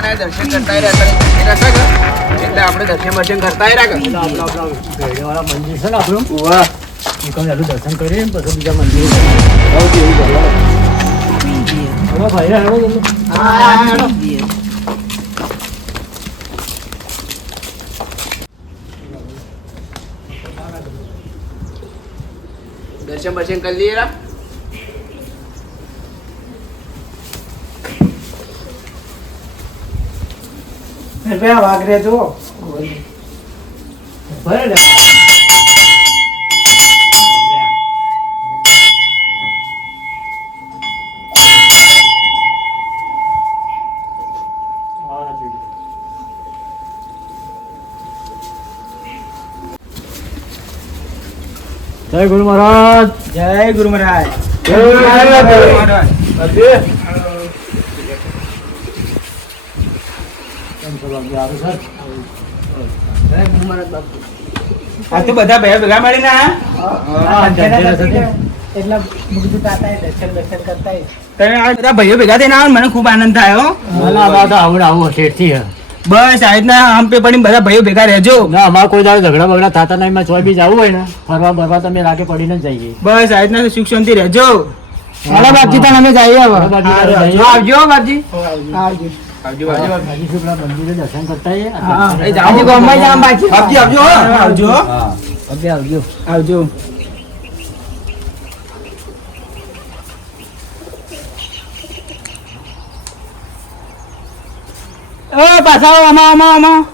માતાના દર્શન કરતા રહ્યા એટલે આપણે દર્શન કરતા રહ્યા વાળા મંદિર છે ને આપણું વાહ દર્શન કરીએ ને પછી બીજા મંદિર દર્શન બર્શન કરી લઈએ વાઘરે જો જય ગુરુ મહારાજ. જય ગુરુ મહારાજ. આ તો બધા ભેગા મળીને બધા ભાઈઓ ભેગા થઈને આવે મને ખૂબ આનંદ થાય આવું શેઠથી હે. બસ આ રીતના આમ પેપરની બધા ભાઈઓ ભેગા રહેજો. ના અમારે કોઈ દાડો ઝઘડા બગડા થતા નહીં. માં ચોય બી જવું હોય ને ફરવા બરવા તમે રાગે પડીને જ જઈએ. બસ આ રીતના સુખ શાંતિ રહેજો. હાલો બાપજી તને અમે જઈએ હવે. આવજો બાપજી. આવજો મંદિરે દર્શન કરતા આવજો ગામમાં જામ બાપજી. આવજો આવજો આવજો. આવજો. પાછા આમાં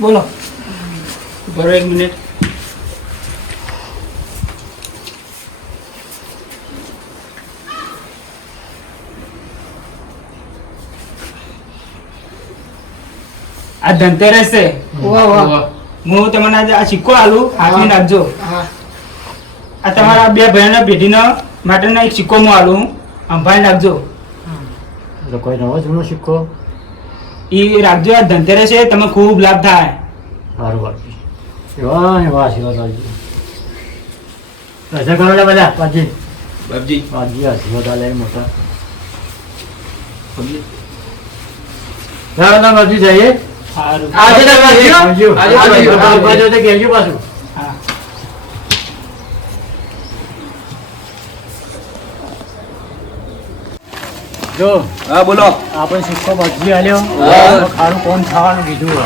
બોલો બરો 1 મિનિટ. આ ધનતેરસ છે. હું તમને આજે આ સિક્કો આલું હાથની નાખજો. આ તમારા બે ભાઈઓના પેઢીનો માટેનો એક સિક્કો હું આલું સંભાળી નાખજો. કોઈ નવો જૂનો સિક્કો એ રાખજો. આ ધનતેરસ છે તમે ખૂબ લાભ થાય. સારું બાપજી. એવા આશીર્વાદ આવજો. દર્શન કરો ને બધા બાપજી. બાપજી બાપજી આશીર્વાદ આલે મોટા. બાપજી જઈએ. આવજો પાછું. જો હા બોલો. આપણે સિક્કો બાજી આલ્યો. સારું કોણ થવાનું કીધું.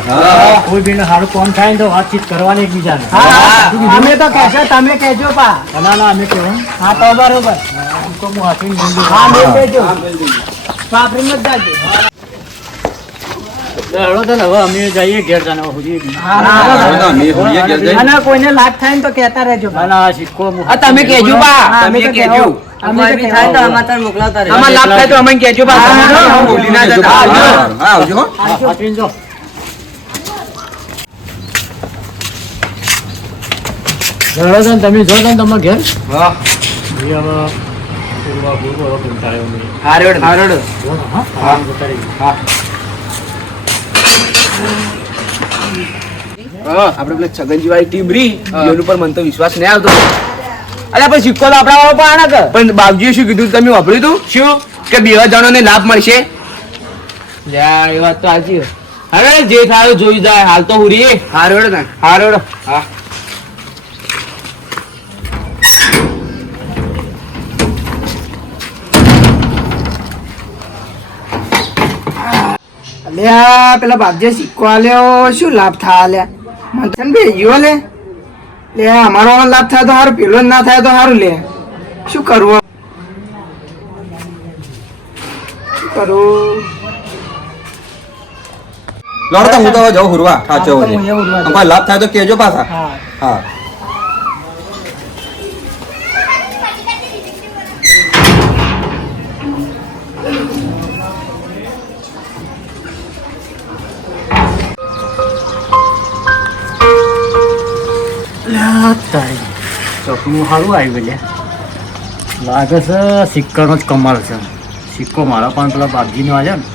કોઈ બી સારું કોણ થાય ને તો વાતચીત કરવાની એકબીજાને. અમે તો કહેશો તમે કહેજો પા. ના ના અમે કેવું. હા તો બરોબર. સિક્કો હું હાથીને મૂંદું. હા મેં કહેજો. વાપરી મત જાજો. હળો તો હવે અમે જઈએ ઘેર જાને સુધી. અને કોઈને લાભ થાય ને તો કહેતા રહેજો. ના ના સિક્કો તમે કહેજો બા. તમે કહેજો. અમે થાય તો અમાર મોકલાતા રહેજો. આમાં લાભ થાય તો અમને કહેજો બા. ભૂલી ના જતા. આવજો. હાથીને જો. હળો તો તમે જો તો તમારા ઘેર. હા હારોડ હારોડ. આપડે પેલા છગનજી વાળી ટીમ રી એનું પર મને તો વિશ્વાસ નહીં આવતો. અરે પણ સિક્કો તો આપડા વાળો પણ આના પણ બાપજીએ શું કીધું તમે વાપર્યું હતું શું કે 2 જણોને લાભ મળશે. એ વાત તો સાચી. હવે જે થાય જોઈ જાય. હાલ તો હુરી હારોડ ને હારોડ. હા અલ્યા પેલા બાપજીએ સિક્કો આલ્યો શું લાભ થાય આલ્યા મને તને ભેજ્યો લે અમારો લાભ થાય તો સારું પેલો ના થાય તો સારું લે શું કરવું લડતો હું તો જાઉં હુરવા સાચો અમારે લાભ થાય તો કેજો પાછા. હા ચોકનું સારું આવ્યું લે લાગે છે. સિક્કાનો જ કમાલ છે. સિક્કો મારા પણ પેલા બાપજીનો આવ્યો ને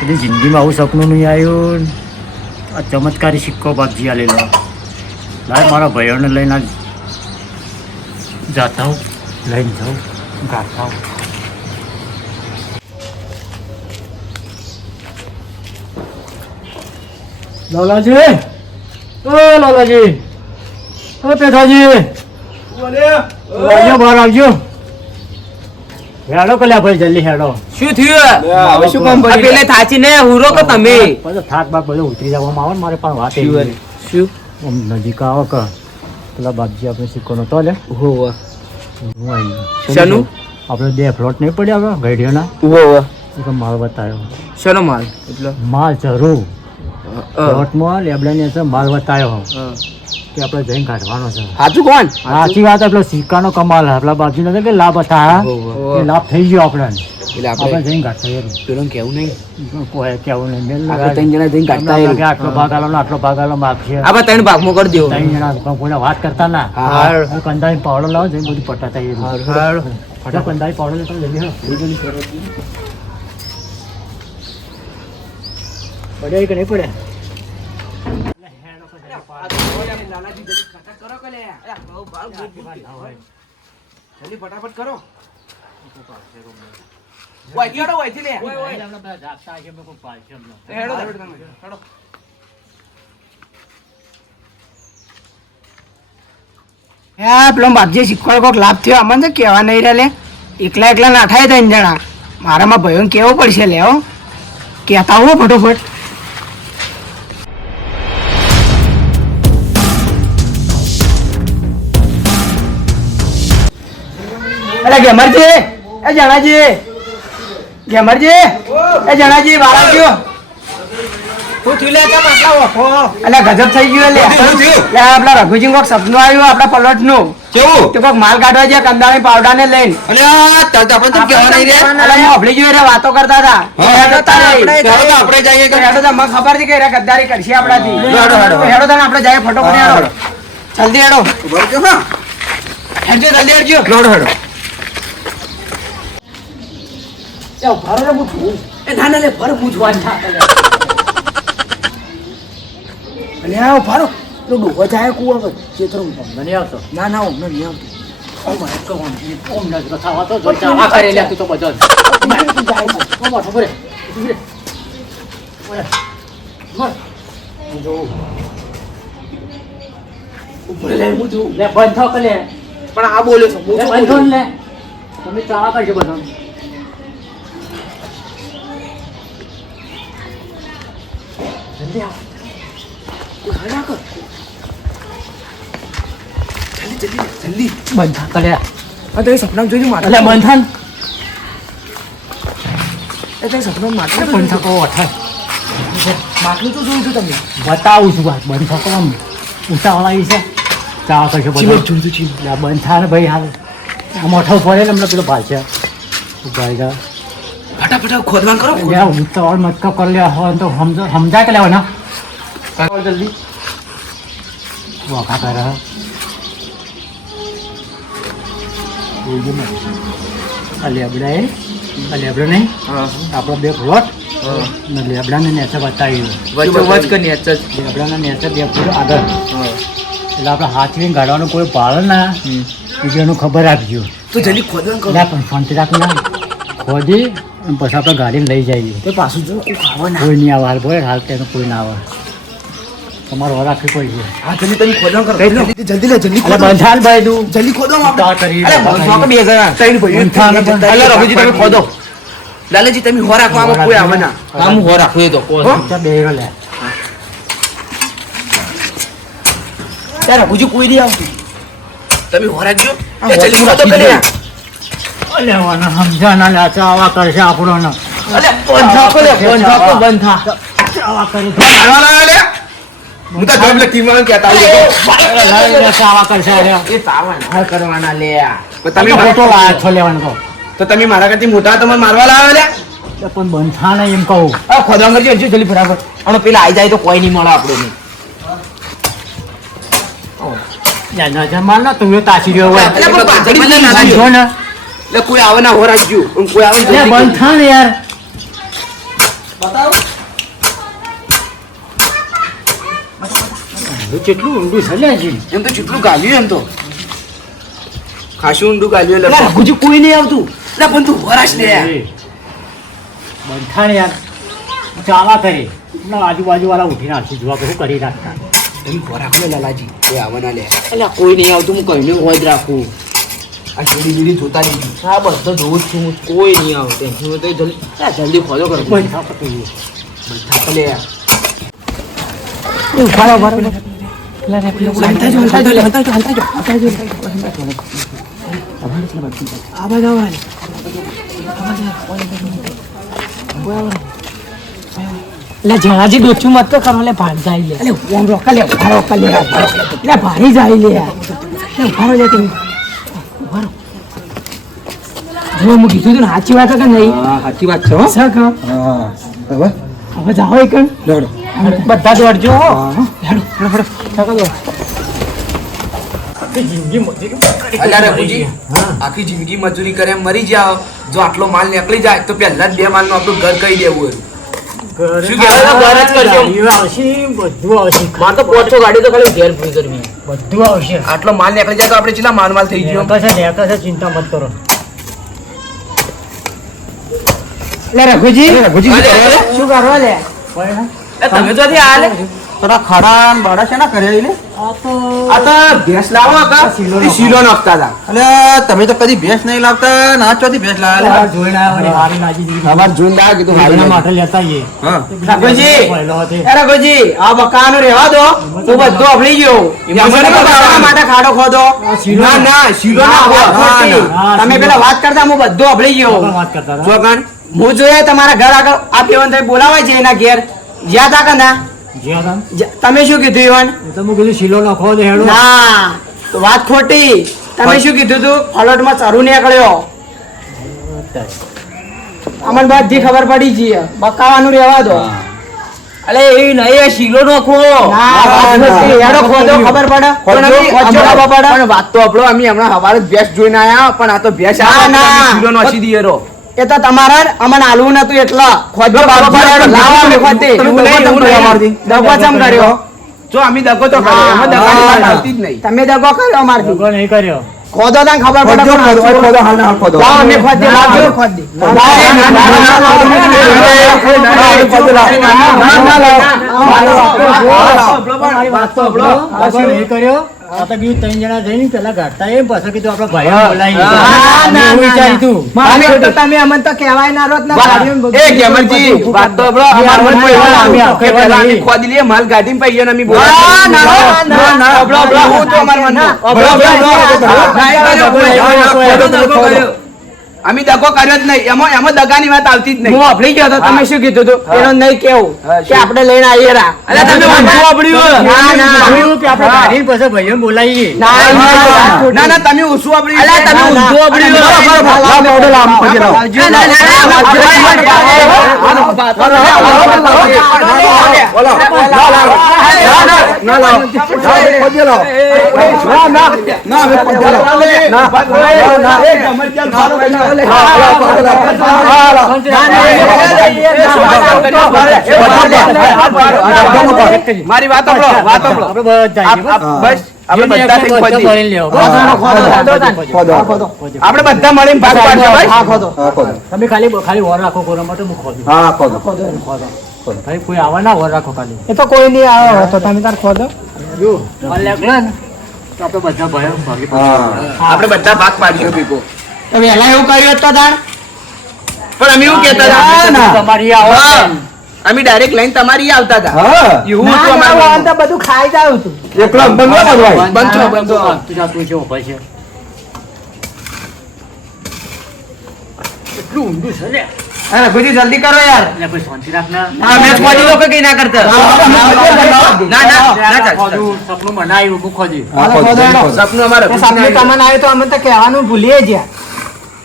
એટલે જિંદગીમાં આવું સપનું નહીં આવ્યું. આ ચમત્કારી સિક્કો બાપજી આલેલો. લાય મારા ભાઈઓને લઈને જાતા હું લઈને જાઉં. ગાંઠા લાલાજી લાલાજી પેઠાજી આવજો બહાર આવજો હેડો કલ્યા ભાઈ જલ્દી હેડો શું થયું હવે શું કામ પડ્યું પેલે થાચી ને હુરો કે તમે બધો થાક બાક બધો ઉતરી જવામાં આવે ને મારે પણ વાત શું એવી શું આમ નજીક આવો કે પેલા બાપજી આપણે સિક્કો નતો લે હોવા હું આવી ગયો. શાનું? આપણે 2 ફ્લોટ નહીં પડ્યા હવે ગઈઢિયાના હોવા એ તો માલ બતાવ્યો શાનો માલ એટલે માલ જરૂર પ્લોટમાં લેબડાની અંદર માલ બતાવ્યો કે આપણે જઈને કાઢવાનો છે સાચું કોણ સાચી વાત આપણે સિક્કાનો કમાલ આપણા બાજુ નથી કે લાભ હતા એ લાભ થઈ ગયો આપણે એટલે આપણે આપણે જઈને કાઢતા પેલો કેવું નહીં કોઈ કેવું નહીં મેલ આપણે 3 જણા જઈને કાઢતા લાગે આટલો ભાગ આલો ને આટલો ભાગ આલો માપ છે આપણે 3 ભાગમાં કરી દેવો 3 જણા કોઈને વાત કરતા ના હા. કંદાઈ પાવડો લાવો જઈને બધું પટાતા એ હારું. ફટા કંદાઈ પાવડો લેતો જલ્દી હા પડ્યા કે નહીં પડ્યા ફટાફટ કરો વાયથી હેડો, વાયથી લે. હેડો, હેડો. હે પેલો બાપજી શીખવાડ કોક લાભ થયો અમને તો કહેવા નહીં રહ્યા લે એકલા એકલા નાઠાય 3 જણા મારામાં ભયો કેવું પડશે લે હો કહેતા હો ફટોફટ અરે ગેમરજી એ જણાજી ગેમરજી એ જણાજી બહાર આવજો શું થયું લે કેમ આટલા ઓફો? અલે ગજબ થઈ ગયો લે શું થયું? લે આપણા રઘુજી કોક સપનું આવ્યું આપણા પલોટ નું કેવું તો કોક માલ કાઢવા ગયા કંદાણી પાવડા ને લઈને અને આ તરત આપણે તો કહેવા નહીં રે અલે હું આપણી જોડે વાતો કરતા હતા હા, હેડો તારે. ચાલો તો આપણે જઈએ કે હેડો તો મને ખબર હતી કે એરા ગદ્દારી કરશે આપણાથી હેડો, હેડો. હેડો તાને આપણે જઈએ ફટોફટ હા, હેડો જલ્દી હેડો ઉભા રહેજો, હા. હેડજો જલ્દી હેડજો હેડો, હેડો. એ ના ના લે ફર પૂછવા અલે આવ ફારો તો ડૂબો જાય કુવા પર ચેતરો નહીં આવતો ના ના ઓમ નહીં આવતો આ કરે લે તું તો બધો જ. ઓ મોટો ભરે. ઉભી રે. ઓય. જો. ઉપર લે મૂતું લે બંધ થો કે લે. પણ આ બોલ્યો છો લે બંધ થો ને લે. તમે ચાવા કરજો બધો. જલ્દી આવ. જલ્દી બંધ થા કે લે. આ તો એ સપના જોયું મારે એટલે બંધ થા ને. એ તો સપના માટલું બંધ થા કહો અઠાર. માટલું તો જોયું હતું તમે બતાવું છું વાત બંધ થા કહો આમ. ઉતાવળા છે ચાવા કરજો બધો. જોયું હતું ચીમ લે બંધ થા ને ભાઈ હાલ. આ મોટો પડે ને હમણાં પેલો ભાઈ છે. ભાઈ જા. ફટાફટ ખોદવાન કરો યાર ઉતાવળ મત કર લે હોય તો સમજાય કે લેવાના જલ્દી વાકા કરે આ લેબડા નહીં આપણો 2 પ્લોટ ને લેબડાને નેચે બતાવ્યું વચ્ચોવચ કે નેચ જ. લેબડાના નેચે 2 ફૂટ આગળ એટલે આપણે હાથવીને ગાડવાનું કોઈ પાડે ના એનું ખબર આપજો તો જલ્દી ખોદવાન કરો એટલે પણ શાંતિ રાખ ના ખોદી અને પછી આપણે ગાડીને લઈ જઈએ તો પાછું જો કોઈ ખાવા ના કોઈ નહીં આવે હાલ બોલે હાલ તેનું કોઈ ના આવે તમારે વાર રાખવી પડી છે હા જલ્દી તમે ખોદવાન કરો જલ્દી લે જલ્દી એટલે બંધાલ ભાઈ તું જલ્દી ખોદવા ઉતાવળ કરી અરે બંધવા કે 2 જણા ત્રણ ભાઈઓ બંધા ને બંધા. અલે રઘુજી તમે ખોદો લાલાજી તમે હો રાખો આમાં કોઈ આવે ના હા, હું હો રાખું એ તો. બેરો લે ત્યાં રઘુજી કોઈ નહીં આવતું તમે હો રાખજો આ એ જલ્દી હોતું ખોદો રાખી કરે અલે વાના સમજા ના લે ચાવા કરશે આપણો ને અલે બંધા કો લે બંધા કો બંધા ચાવા કરી મારવાના લે. હું તો જોબ લખી માં કહેતા હોય. ચાવા કરશે અરે એ તાવા ના કરવાના લે પણ તમે તમે મોટો લાયા છો લેવાનું કહો તો તમે મારા કરતી મોટા તમે મારવા લાવે લે. એટલે પણ બંધા ને એમ કહું આ ખોદવાન કરજો હજુ જલ્દી ફટાફટ અને પેલા આવી જાય તો કોઈ નહીં મળે આપણે નજર માર ના તું તાસી રહ્યો હોય અલે પણ પાછળ મને ના બંધો નાખ્યો. ને એટલે કોઈ આવે ના હો રાખજો અને કોઈ આવે એટલે જલ્દી બંધા ને યાર બતાવો કેટલું ઊંડું છે લે જી એમ તો જેટલું ગાલ્યું એમ તો ખાસું ઊંડું ગાલ્યું લે અલા રઘુજી કોઈ નહીં આવતું. લે પણ તું વરાશ લે બંધાણ યાર ચાલા કરે ના આજુબાજુ વાળા ઉઠીને હાથી જોવા કે શું કરી રાખતા એમ વરાખ લે લાલાજી કોઈ આવવાના લે અલા કોઈ નહીં આવતું હું કહીને હોય જ રાખું. આ ચીડી જોતા નહીં હા બધો જોઉં જ છું હું. કોઈ નહીં આવે ટેન્શન તો જલ્દી ફોલો કરો. બંધા પકડીએ લે જણાજી ડોચું મત તો કરો લે ભાર જાય લે ઓમ રોકા લે ઉભા રોકા લે લે ભારી જાય લે ઉભા રો લે તમે ઉભા રો. જો હું કીધું તું ને સાચી વાત કે નહીં? સાચી વાત છે હો સર કહો હા હવે હવે જાઓ એક લડો બધા દોડજો હો. હેડો હેડો હેડો દો. અલ્યા રઘુજી આખી જિંદગી મજૂરી કરે એમ મરી જાવ જો આટલો માલ નીકળી જાય તો પહેલા જ 2 માલનું આપણું ઘર કહી દેવું હોય શું કહેવાય? ઘર જ કરજો. આવશે બધું આવશે મારે તો 500 ગાડી તો ખાલી ઘેર પૂરી કરવી. બધું આવશે આટલો માલ નીકળી જાય તો આપણે કેટલા માલ થઈ ગયો છે ચિંતા મત કરો લે રઘુજી રઘુજી શું કરો લે? શું કરો લે? તમે તો આ લે થોડા ખડા બડા છે ને કરે લે આ તો ભેંસ લાવો કા શીલો નાખતા હતા અલે તમે તો કદી ભેંસ નહીં લાવતા ના ચોથી ભેંસ લાવેલા જોઈને આવ્યો ને હારી નાજી દીધી અમાર જોઈને લાવ કીધું એના હારી માટે લેતા આવીએ હા રઘુજી પહેલો હતો. એ રઘુજી આ બકાનું રહેવા દો તું બધું અફળી ગયો એમાં શું બકાના માટે ખાડો ખોદો ના ના શીલો ના, નાખો વાત ખોટી. ના, તમે પેલા વાત કરતા હું બધું અફળી ગયો પણ વાત કરતા હતા. જોગણ હું જોઈએ તમારા ઘર આગળ આ દેવનભાઈ બોલાવે છે એના ઘેર જ્યાં તા કે ના જ્યાં તમે શું કીધું ઈવન હતા, એ તો મેં કીધું શીલો નાખો દે હેડો ના તો વાત ખોટી તમે શું કીધું તું ફલોટમાં ચરુ નીકળ્યો અમને બધી ખબર પડી છે બકાવાનું રહેવા દો અલે એ નહીં શીલો નાખો ના, વાત ખોટી. હેડો ખોદો ખબર પડે પણ અમે ખોદજો ખબર પડે પણ વાત તો આપણો અમે હમણાં હવારે જ ભેંસ જોઈને આયા પણ આ તો ભેંસ ના, ના. શીલો નાખી દઈએ રો એ તો તમારા જ અમને આલવું નતું એટલે ખોદજો ખબર પડે લાવો અમે ખોદી. તમે દગો ચમ કર્યો અમારથી? દગો ચમ કર્યો જો અમે દગો તો કર્યો એમાં દગાની વાત આવતી જ નહીં તમે દગો કર્યો અમારથી દગો નહીં કર્યો ખોદો તને ખબર પડે ખોદો, પણ ખોદો, ખોદો, હાલ ને હાલ ખોદો. લાવો અમે ખોદી લાવજો ખોદી મારી વાત તો સાંભળો. દગો નહીં કર્યો આ તો બીજું 3 જણા જઈને પેલા ગાંઠતા એમ પાછા કીધું આપણે ભાઈઓ બોલાવીએ. અમે એવું વિચાર્યું હતું. અમે તો તમે અમને તો કહેવાય ના રોત ના ગાડીઓ એ કેમરજી વાત તો આપણો અમાર મન કોઈ એવું આવ્યું કે પેલા અમે ખોદી લઈએ માલ ગાડીમાં પાઈએ ને અમે બોલાવીએ. અબળો, અબળો, હું તો અમાર મનનો. અબળો, અબળો, અબળો. અમે દગો કર્યો જ નહીં એમાં દગાની વાત આવતી જ નહીં. હું અફળી ગયો તો તમે શું કીધું હતું એનો નહીં કેવું કે આપણે લઈને આવીએ રા અલ્યા તમે ઊંધું અબળ્યું. ના, ના. એવું કે આપણે ગાડીને પાછા ભાઈઓને બોલાવીએ. ના ના તમે ઊંચું અબળ્યું. અલ્યા તમે ઊંધું અબળ્યું. મારી વાત સાંભળો, વાત સાંભળો. આપણે બધા જઈએ. બસ આપણે બધા થઈ બધા ખોદી. મળીને લેવો. આપણે બધા મળીને ભાગ પાડજો ભાઈ. હા, ખોદો. તમે ખાલી વર રાખો કોરામાં તો હું ખોદું. હા, ખોદો. ભાઈ કોઈ આવા ના વર રાખો ખાલી. એ તો કોઈ નહીં આવે તો તમે તાર ખોદો જો લાગલા ને તો આપણે બધા ભાઈઓ ભાગી હા. આપણે બધા ભાગ પાડજો ભેગો. તો વહેલા એવું કર્યું તો તાણ પણ અમે એવું કહેતા હતા તમારી આવો હા. અમે ડાયરેક્ટ લાઈન તમારી આવતા હતા હા. એવું ના, હતું ના, અમારું. આમ તો બધું ખાઈ જ આવ્યું હતું એકલો બંધ ન કરવાય. બંધ છો, બંધ છો. તું જા, તું છે ભાઈ છે એટલું ઊંડું છે ને હા ગુજી જલ્દી કરો યાર એટલે કોઈ શાંતિ રાખ ના હા મેચ ખોદી લો કે કઈ ના કરતા ના ના ના ખોદું, સપનું બનાવ્યું હું ખોદી હા, ખોદો, ખોદો. ખોદો. સપનું અમારે એ સાપનું તમને આવ્યું તો અમે તો કહેવાનું ભૂલીએ ગયા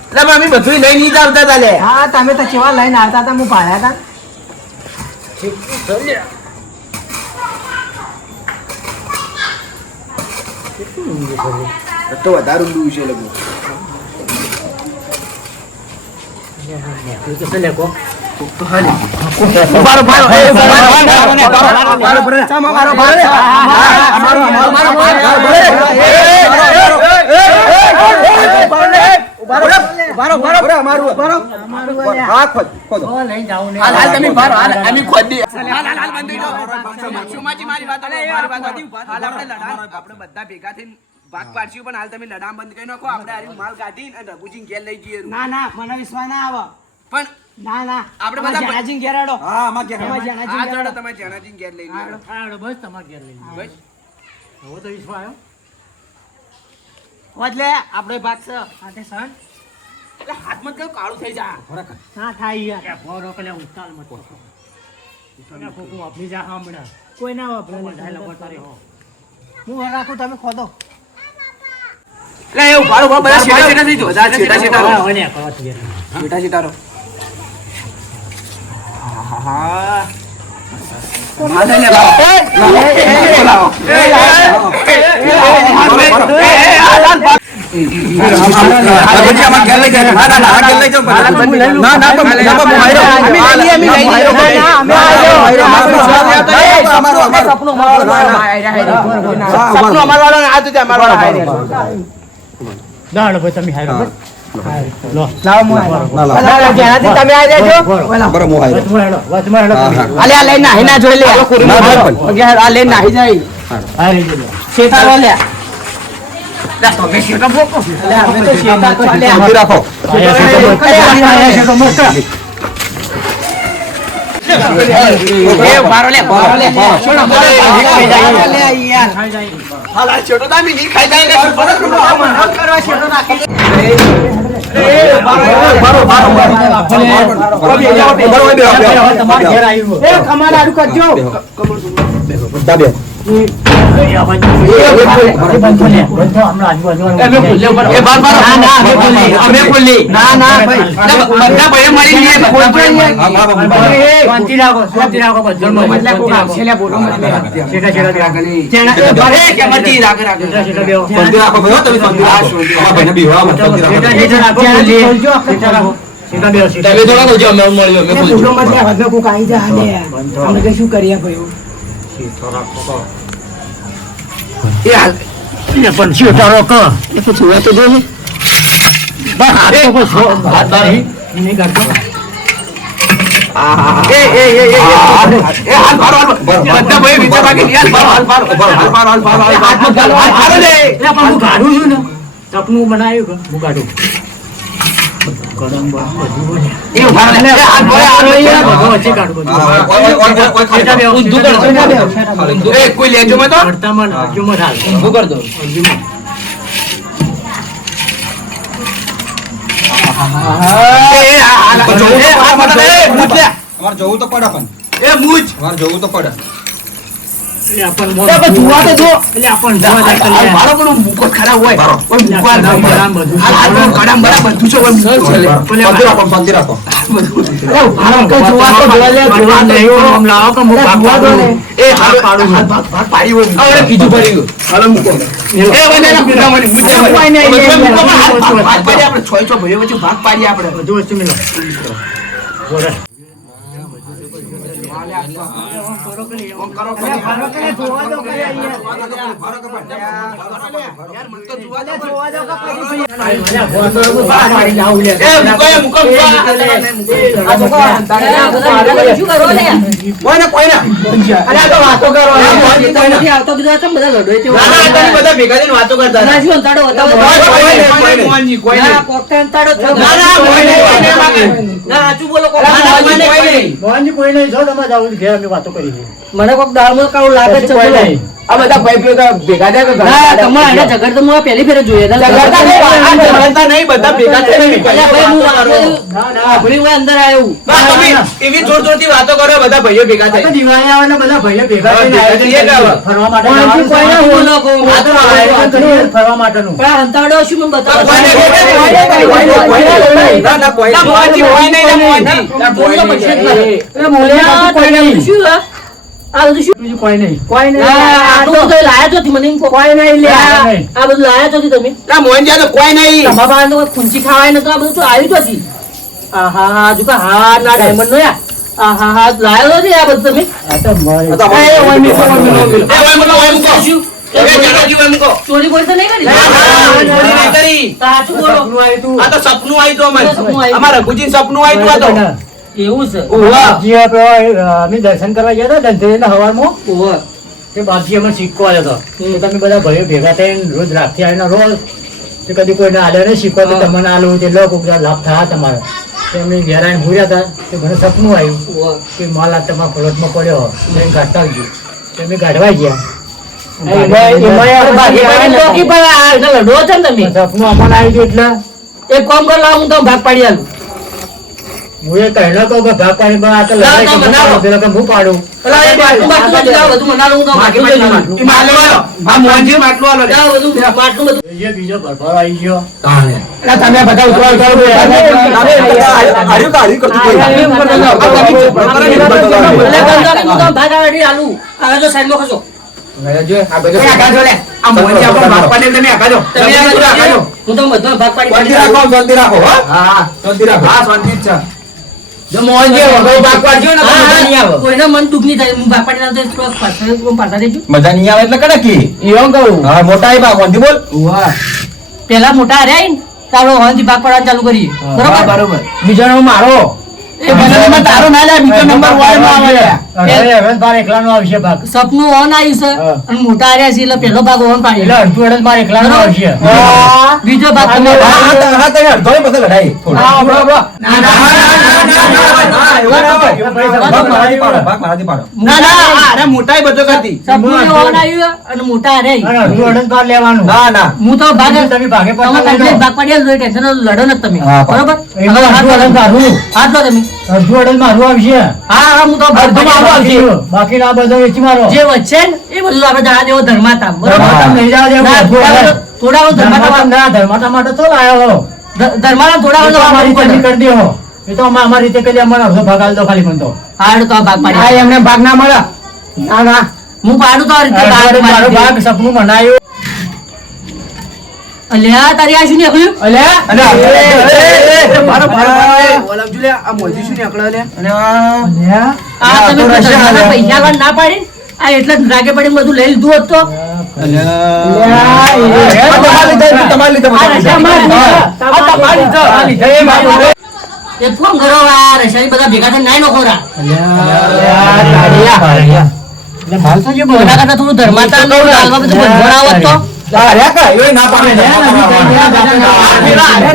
એટલે પણ અમે બધું લઈને જ આવતા હતા લે. હા તમે તો કેવા લઈને આવતા હતા હું ભાડ્યા હતા તો વધારે ઊંડું છે લોકો. ઉભારો, ઉભારો, એ ઉભારો, ઉભારો, ઉભારો. બરાબર, અમારું. હા, ખોદો. લઈ જાઉં ને હાલ તમે ભારો હાલ અમે ખોદી હાલ બંધ થઈ જાઓ સુમાજી મારી વાત મારી વાત હાલ આપણે લડામ આપણે બધા ભેગા થઈને ભાગ પાડશું પણ હાલ તમે લડામ બંધ કરી નાખો આપણે હારી માલ કાઢીને અને રઘુજી ઘેર લઈ જઈએ ના ના મને વિશ્વાસ ના આવે પણ ના ના આપણે બધા જનાજી ઘેરાડો હા, આમાં ઘેર. તમારા જનાજી આ ઘેરાડો. જોડો તમે જનાજી ઘેર લઈ જઈએ હાલો બસ તમારે ઘેર લઈ જાઓ. બસ હવે તો વિશ્વાસ આવ્યો એટલે આપણે ભાગ છે આતે સન એટલે હાથમાં કયું કાળું થઈ જા ના થાય યાર કે બોરો પેલા ઉતાલ મત કરો તને કોકો આપણી જા હમણાં કોઈ ના વાપરે બધા લોકો તારે હો હું રાખું તમે ખોદો એટલે એવું ભારો બધા છેટા થઈ જો બધા છેટા રહો હવે ને કહો તીર છેટા રહો હા માથે ને લાવો લાવો રઘુજી, આમાં ઘેર લઈ જાઓ. ના, આ ઘેર લઈ જાઓ. ના, ના ભાઈ તમે હારો બસ લો તમે આવી જજો બરાબર, હું હાર્યો. વચમાં હેડો હા, હા. અલે આ લઈને નાહી ના જોઈ લે ના, ભાઈ પણ. આ લઈને નાહી જાય હારી ગયો શેતારો લે તમે શેતા બોકો અલે અમે તો શેતા તો લે શાંતિ રાખો. આયા છે તો મસ્ત એ બારો લે છોડો લે યાર હાલ આ છોટો દામી ની ખાઈ જાય કરવા શેતો નાખી તમારે ઘેર આવ્યું એ ખમાર આડું કરજો બધા બે. ના ના ભાઈ બધા ભાઈઓ મળી જઈએ હા, બરાબર. શાંતિ રાખો શાંતિ રાખો બધું મતલબ કો છેલ્લે બોલો મતલબ શેઠા શેઠા શાંતિ રાખો ભાઈ, હો, તમે શાંતિ રાખો. અમારા ભાઈને બીવડાવો, શાંતિ રાખો. બોલો મતલબ હવે કોક આવી જા લે અમે કઈ શું કરીએ ભાઈ એ હાલ પણ શેઠારો ક એ તો જોવા તો દે ને નહીં કરતો એ હાલ ભારો બધા ભાઈ વિચાર બાકી હાલ ભારો હાલ ભારો હાથમાં ગાલો હાલ ભારો લે એટલે પણ હું કાઢું છું ને સપનું બનાવ્યું કે હું કાઢું કડમ બધું બને એ ભારો લે હાલ ભારો વચ્ચે કાઢું બધું હા, કોઈ ખાલી શેઠા બેહો, ઊંધું કરો, શેઠા બેહો, શેઠા શેઠા બેહો. એ કોઈ લેજો મત હો. વર્તમાન અર્જુમત હાલ ઊંધું કર દો અર્જુમત. એ હાલ જવું તો હાલ પડે, એ મૂછ લે. અમારે જવું તો પડે પણ. એ મૂછ અમારે જવું તો પડે. એટલે આપણને એ પણ જોવા તો જો. એટલે આપણને જોવા જાય હાલ કલ્યાણ. ભારો પેલું મુકો ખરાબ હોય ભારો. ઓય મુકો હાલ કડામ બડામ બધું છે. હાલ હાલ કડામ બરાબર બધું છે ઓય મુકો છે લે. શાંતિ રાખો, શાંતિ રાખો. ભારો કઈ જોવા તો જોવા લે જોવા નહીં, આમ લાવો કે હું ભાગ પાડું. એ હાલ પાડું છું. ભાગ પાડી હોય હવે બીજું ભરી ગયું હાલ મુકો એ વનેલા કુડામણી મુકો કોઈ નહીં, બધું નહીં, મુકો, નહીં. હાલ ભાગ પાડી આપણે છોય છો ભાઈઓ વચ્ચે ભાગ પાડી આપણે બધું વસ્તુ મિલો બોલે. ઓમ કરો ભારો કે જોવા દો કરે યાર મન તો જોવા દે જોવા દો કે પછી અલ્યા, ભોંતો એવું ભાગ પાડી લાવું લે. એ મુકો આ તો કોઈ અંતારે કોઈને અરે આ તો વાતો કરો ના ના તમે બધા ભેગા થઈને વાતો કરતા હતા. કોઈ નહીં. ના ના કોઈ નહીં. મોહનજી કોઈ નહીં, જો તમે જાઓ ઘેર અમે વાતો કરી છે. મને કોક દાળમાં કાળું લાગે છે કોઈ બોલો. નહીં. આ બધા ભાઈ ભેગા ભેગા થયા કે ના તમારે એને ઝઘડ તો હું પહેલી ફેરે જોઈએ ઝઘડતા નહીં, આ ઝઘડતા નહીં, બધા ભેગા થઈને અલ્યા ભાઈ હું વાતો કરો. ના, ના. આપણી હોય અંદર આવ્યું ના, તમે એવી જોર જોરથી વાતો કરો બધા ભાઈઓ ભેગા આ તો થાય દિવાળી આવે ને બધા ભાઈઓ ભેગા થઈને ભેગા આયોજન થઈએ કે હવે? ફરવા માટે મોહનજી કોઈને જવાનું હું છે. ન કહું. આ તો આયોજન કરીએ ફરવા માટેનું. પણ આ હંતાડો શું મને બતાવો કોઈ નહીં, ના ના કોઈ નહીં. ના, મોહનજી કોઈ નહીં, ના, મોહનજી. ના, કોઈ નહીં. એટલે મોલિયા કોઈ નહીં. શું આ? આ બધું શું બીજું કોઈ નહીં. કોઈ નહીં આટલું બધું લાયા છો મને એમ કહો. કોઈ નહીં લે કોઈ નહીં. આ બધું લાયા છો તમે ના, મોહનજી આ તો કોઈ નહીં. તમારા પાસે તો કોઈ ખૂંચી ખાવાય નતો આ બધું તો આવ્યું જ હતી આહા હજુ કા હા ના ડાયમંડ નો યાર આહા હા લાયો નથી આ બધું તમે આ તો મોય. આ તો અમારે- એ ઓય મીકો, ઓય મીકો. એ ઓય મૂકો, ઓય મૂકો. શું? એ જગાજી ઓય મૂકો. ચોરી બોરી તો નહીં કરી ના, ના, ચોરી નહીં કરી. નહીં. સાચું બોલો. સપનું આવ્યું તું. આ તો સપનું આવ્યું તું અમારે. સપનું આવ્યું. અમારા રઘુજીને સપનું આવ્યું તું આ તો. એવું છે ઓહો. બાપજી આપણે, અમે દર્શન કરવા ગયા હતા ધનતેરસના હવારમાં. ઓહો. તે બાપજી અમને સિક્કો આવ્યો હતો. તો તમે બધા ભાઈઓ ભેગા થઈને રોજ રાખી આવીને રોજ તે કદી કોઈને આલ્યો નહીં સિક્કો તો તમને આલું તે લોકો લાભ થયા તમારે. તો એમને ઘેર આવીને ભૂર્યા હતા તે મને સપનું આવ્યું ઓહો. કે માલ આ તમારા ફ્લોટમાં પડ્યો તો એને કાઢતા આવજો. તો અમે કાઢવા ગયા. બાકી પડે ચોકી પર આ એટલે લડો છે ને તમે. સપનું અમારે આવી ગયું એટલે એક કામ કર લાવ હું તો ભાગ પાડી આલું. હું એ કહેલો કહું કે ભાગ પાડી આ તો લડાઈ ના, કે ના, હું પેલો કે હું પાડું. અલા, એ માટલું બધું લાવો, બધું મનાલું હું તો માટલું લઈ લઉં. ઈ માટલું આલો. આ મોહનજી માટલું આલો લે. લાવો, બધું માટલું બધું. બીજો ભરભરો આવી ગયો. એટલે તમે બધા ઉતરો એટલે ગંગાની હું તો ભાગ આડી આલું. હવે તો સાઈડમાં ખસો. આ મોહનજી આપણો ભાગ પાડે તમે આકાજો. તમે આકાજો. હું તો બધો ભાગ પાડી પાડી આલું. હા શાંતિ જ છે. જો મોહનજી વગર ભાગ પાડજો ને તો હા, મજા નહીં હા, આવે. કોઈને મન દુઃખ નહીં થાય. હું ભાગ પાડી આલું તો પાછા દેજો. મજા નહીં આવે એટલે કડકી એવું કહું. હા મોટા આવી ભાગવાનથી બોલ વાહ. પેલા મોટા રહ્યા ને તારો હંજી ભાગ પાડવાનું ચાલુ કરીએ. બરોબર બરોબર. બરોબર. બીજો નંબર મારો. એ બીજો નંબર તારો ના લે, બીજો નંબર વાળનો આવે લે. હવે તારે એકલાનો આવશે ભાગ. સપનું ઓન આવ્યું છે હા. અને મોટા આવ્યા છે એટલે પેલો ભાગ ઓન પાડી એટલે અડધું અડધ મારે એકલાનો આવશે. બીજો ભાગ તમે હા તને અડધો પછી લડાઈ હા, બરોબર. ના, ના, ભાગ મારાથી પાડો ભાગ મારાથી પાડો ના, ના, અરે મોટાઈ બધો કરતી. સપનું ઓન આવ્યું અને મોટા હાર્યા. અને અડધું અડધ મારે લેવાનું. ના ના હું તો ભાગ તમે ભાગે પડતા તમે લઈ લો. ભાગ પાડી આલો, ટેન્શન લડો ને તમે. હા, બરોબર એમાં હવે અડધું અડધ મારું. હાથ લો તમે. અડધું અડધ મારું આવશે. હા હા હું તો ભાગ અડધું પાડી મારું આલું. આવશે. બાકી આ બધો વેચી મારો. જે વચ્ચે ને એ બધું આપણે જવા દેવો ધર્માતા. બરોબર ધર્માતા નહીં જવા દેવું. ના, થોડા વાર ધર્માતા ધર્માતા ના, ધર્માતા માટે તો લાયો હો. ધર્માતા થોડા એ તો વાર અમારી રીતે પડે. કરી દેવો. એ તો અમારી રીતે કરી અમારે અડધો ભાગ આલ દો ખાલી પણ તો. હાડ તો આ ભાગ આ પાડી એમને ભાગ ના મળે. ના, ના. હું પાડું તો આ રીતે અડધો ભાગ અડધ મારો પાડી ભાગ સપનું બનાવ્યું. અલ્યા તારી આ શું નીકળ્યું? અલે, અને મારો ભાઈ ઓલાવજો લે. આ મોહનજી શું નીકળે લે? આ તમે તો રશિયા ધર્માતા આલ્યા. પૈસા વાળ ના પાડી આ એટલે જ રાગે પડી બધું લઈ લીધું હોત તો તમારી લીધે આ રશિયા આ તમારી છે. આ લીધે એ મારું. એક ફોન કરો આ રશિયાની બધા ભેગા થઈને નાઈ નોખો રા એટલે માલ તો જે બોલે. એના કરતા થોડું ધર્માતા ને હાલવા બધું ભણાવત તો અરે કા એ ના પાડે અરે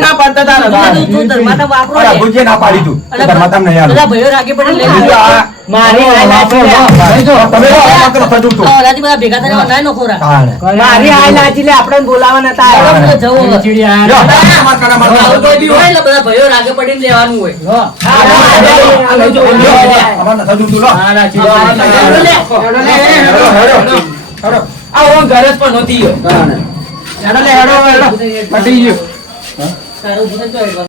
ના પાડતા તારા. તું ધર્માતા વાપરો ને. ભુજે ના પાડી તું અલા, ધર્માતા નહીં આલું બધા ભાઈઓ રાગે પડી લઈ લીધું. મારી આ લાચી લે. ભાઈ જો, તમે માત્ર સજુક તું ઓલાથી બધા ભેગા થઈને નાઈ નોખો રા મારી આ લાચી લે આપણે બોલાવા નતા ચાલો આવ્યા. બધે જવું હવે. ચીડી આ. જો આવું અમાર કોઈ બી હોય એટલે બધા ભાઈઓ રાગે પડીને લેવાનું હોય જો. આ લઈ જાઓ, લઈ જાઓ. અમાર સજુક તું લો આ લાચી હેડો લે. લે. હેડો હેડો હેડો આ ઓન ઘર જ પણ નહોતી ગયો. હેડો લે, હેડો, હેડો. પતી ગયું. તારું ભૂત જ તો